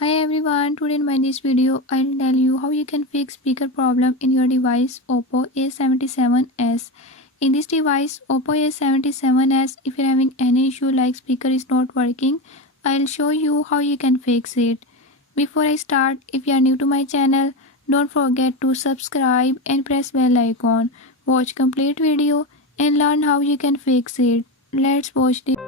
Hi everyone, today in my this video I'll tell you how you can fix speaker problem in your device Oppo A77s. In this device Oppo A77s, if you're having any issue like speaker is not working, I'll show you how you can fix it. Before I start, if you are new to my channel, don't forget to subscribe and press bell icon. Watch complete video and learn how you can fix it. Let's watch this.